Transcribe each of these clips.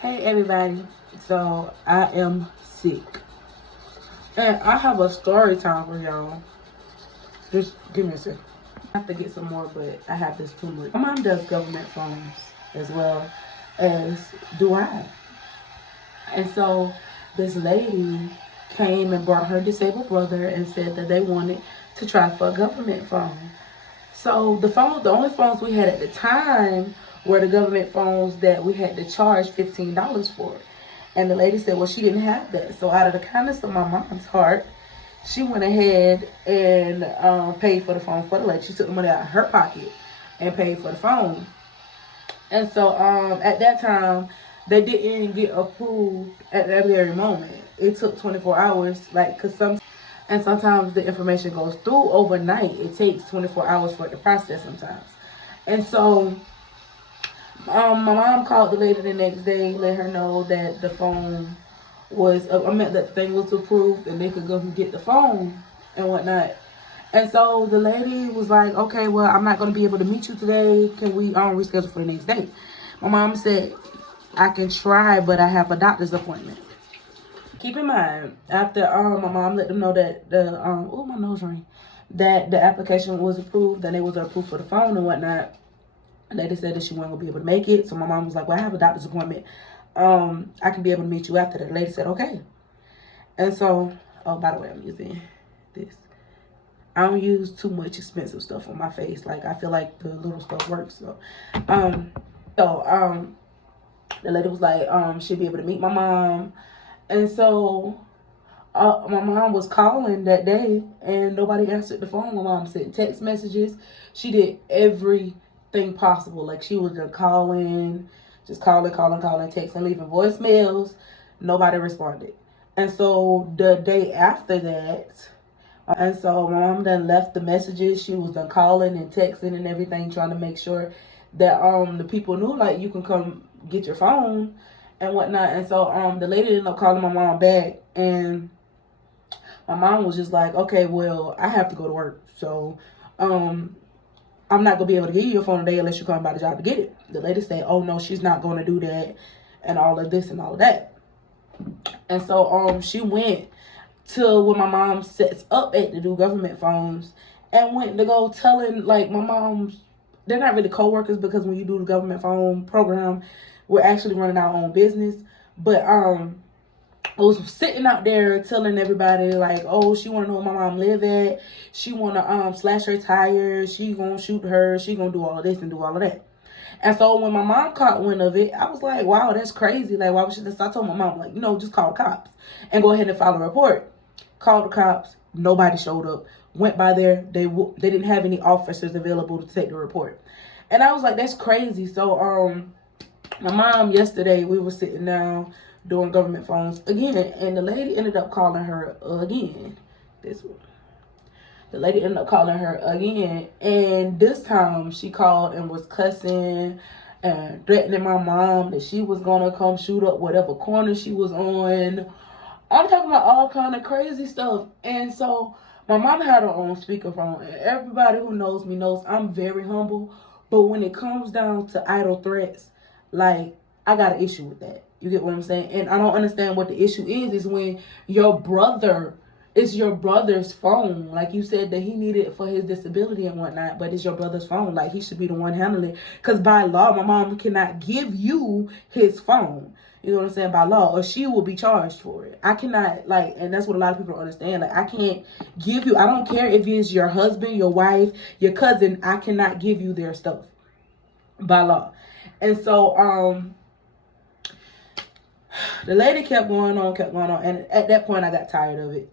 Hey everybody, so I am sick and I have a story time for y'all. Just give me a second. I have to get some more, but I have this too much. My mom does government phones as well as do I. And so this lady came and brought her disabled brother and said that they wanted to try for a government phone. So the only phones we had at the time were the government phones that we had to charge $15 for. And the lady said, well, she didn't have that. So out of the kindness of my mom's heart, she went ahead and paid for the phone for the lady. She took the money out of her pocket and paid for the phone. And so at that time, they didn't get approved at that very moment. It took 24 hours, and sometimes the information goes through overnight. It takes 24 hours for it to process sometimes. And so my mom called the lady the next day, let her know that the phone was, that the thing was approved and they could go and get the phone and whatnot. And so the lady was like, okay, well, I'm not going to be able to meet you today. Can we reschedule for the next day? My mom said, I can try, but I have a doctor's appointment. Keep in mind, after my mom let them know that my nose ring, that the application was approved, that it was approved for the phone and whatnot, the lady said that she wasn't going to be able to make it. So my mom was like, well, I have a doctor's appointment. I can be able to meet you after that. The lady said, okay. And so, oh, by the way, I'm using this. I don't use too much expensive stuff on my face. Like, I feel like the little stuff works. So, the lady was like, she'd be able to meet my mom. And so, my mom was calling that day, and nobody answered the phone. My mom sent text messages. She did everything possible. Like, she was just calling, texting, leaving voicemails. Nobody responded. And so, the day after that, and so my mom done left the messages. She was done calling and texting and everything, trying to make sure that the people knew, like, you can come get your phone and whatnot. And so the lady ended up calling my mom back, and my mom was just like, okay, well, I have to go to work, so I'm not gonna be able to give you your phone today unless you come by the job to get it. The lady said, oh no, she's not gonna do that, and all of this and all of that. And so she went to where my mom sets up at to do government phones, and went to go telling, like, my mom's, they're not really co-workers, because when you do the government phone program, we're actually running our own business. But I was sitting out there telling everybody, like, oh, she want to know where my mom live at. She want to slash her tires. She gonna shoot her. She gonna do all of this and do all of that. And so when my mom caught wind of it, I was like, wow, that's crazy. Like, why would she just? I told my mom, like, just call the cops and go ahead and file a report. Called the cops. Nobody showed up. Went by there. They didn't have any officers available to take the report. And I was like, that's crazy. So my mom, yesterday, we were sitting down doing government phones again, and the lady ended up calling her again. The lady ended up calling her again, and this time she called and was cussing and threatening my mom that she was gonna come shoot up whatever corner she was on. I'm talking about all kind of crazy stuff. And so my mom had her own speakerphone, and everybody who knows me knows I'm very humble. But when it comes down to idle threats, like, I got an issue with that. You get what I'm saying? And I don't understand what the issue is when it's your brother's phone. Like, you said that he needed it for his disability and whatnot, but it's your brother's phone. Like, he should be the one handling it. Because by law, my mom cannot give you his phone. You know what I'm saying? By law, or she will be charged for it. I cannot, like, and that's what a lot of people don't understand. Like, I can't give you, I don't care if it's your husband, your wife, your cousin, I cannot give you their stuff by law. And so, the lady kept going on. And at that point, I got tired of it.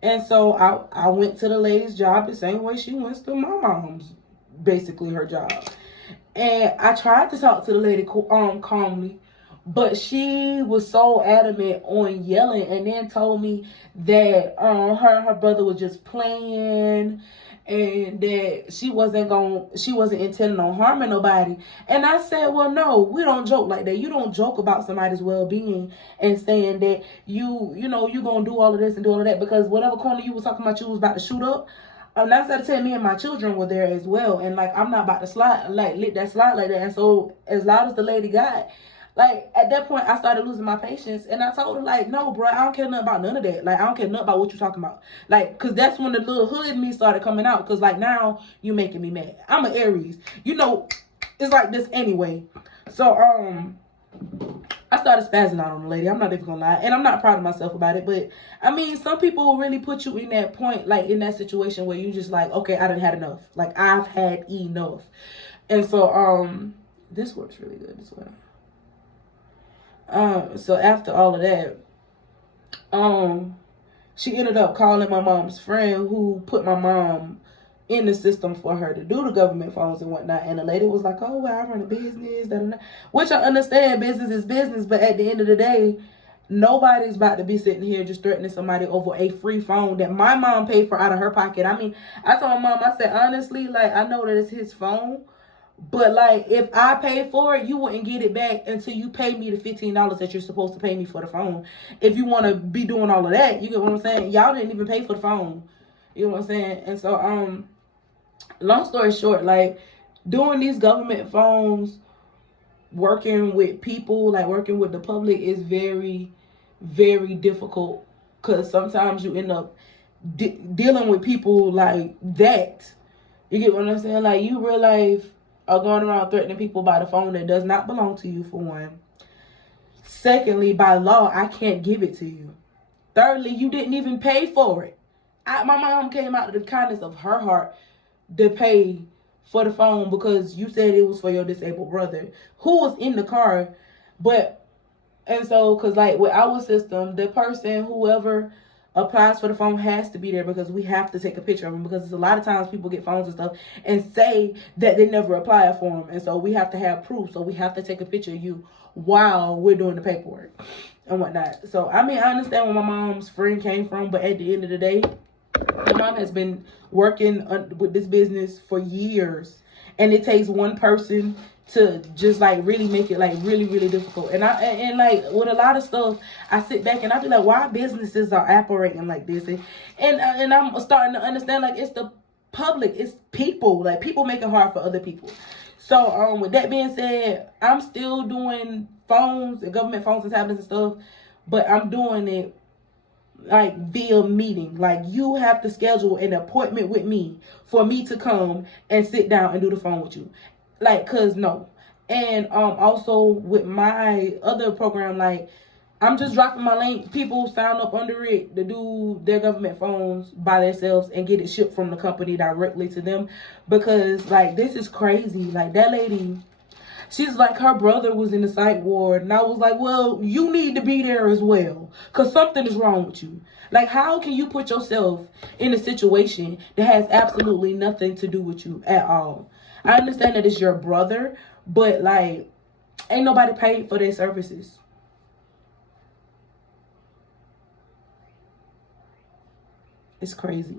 And so I went to the lady's job the same way she went to my mom's, basically her job. And I tried to talk to the lady calmly, but she was so adamant on yelling, and then told me that her brother was just playing, and that she wasn't intending on harming nobody. And I said, well, no, we don't joke like that. You don't joke about somebody's well-being and saying that you gonna do all of this and do all of that, because whatever corner you was talking about you was about to shoot up, 9 out of 10, me and my children were there as well. And, like, I'm not about to let that slide like that. And so as loud as the lady got, Like, at that point, I started losing my patience. And I told her, like, no, bro, I don't care nothing about none of that. Like, I don't care nothing about what you're talking about. Like, because that's when the little hood in me started coming out. Because, like, now you making me mad. I'm an Aries. You know, it's like this anyway. So, I started spazzing out on the lady. I'm not even gonna lie. And I'm not proud of myself about it. But, I mean, some people really put you in that point, like, in that situation where you just like, okay, I done had enough. Like, I've had enough. And so, this works really good as well. So after all of that, she ended up calling my mom's friend who put my mom in the system for her to do the government phones and whatnot. And the lady was like, oh, well, I run a business, which I understand, business is business. But at the end of the day, nobody's about to be sitting here just threatening somebody over a free phone that my mom paid for out of her pocket. I mean, I told my mom, I said, honestly, like, I know that it's his phone. But, like, if I pay for it, you wouldn't get it back until you pay me the $15 that you're supposed to pay me for the phone. If you want to be doing all of that, you get what I'm saying? Y'all didn't even pay for the phone. You know what I'm saying? And so, long story short, like, doing these government phones, working with people, like, working with the public is very, very difficult. Because sometimes you end up dealing with people like that. You get what I'm saying? Like, you real life are going around threatening people by the phone that does not belong to you, for one. Secondly, by law, I can't give it to you. Thirdly, you didn't even pay for it. My mom came out of the kindness of her heart to pay for the phone because you said it was for your disabled brother who was in the car. And so, because, like, with our system, the person, whoever applies for the phone has to be there because we have to take a picture of them, because a lot of times people get phones and stuff and say that they never applied for them, and so we have to have proof. So we have to take a picture of you while we're doing the paperwork and whatnot. So, I mean, I understand where my mom's friend came from, but at the end of the day, my mom has been working with this business for years, and it takes one person to just, like, really make it, like, really, really difficult. And like, with a lot of stuff, I sit back and I be like, why businesses are operating like this? And I'm starting to understand, like, it's the public, it's people, like, people make it hard for other people. So, with that being said, I'm still doing phones and government phones and tablets and stuff, but I'm doing it like via meeting. Like, you have to schedule an appointment with me for me to come and sit down and do the phone with you. Like, cause no. And also with my other program, like, I'm just dropping my link. People sign up under it to do their government phones by themselves and get it shipped from the company directly to them. Because, like, this is crazy. Like, that lady, she's like, her brother was in the psych ward. And I was like, well, you need to be there as well, because something is wrong with you. Like, how can you put yourself in a situation that has absolutely nothing to do with you at all? I understand that it's your brother, but, like, ain't nobody paid for their services. It's crazy.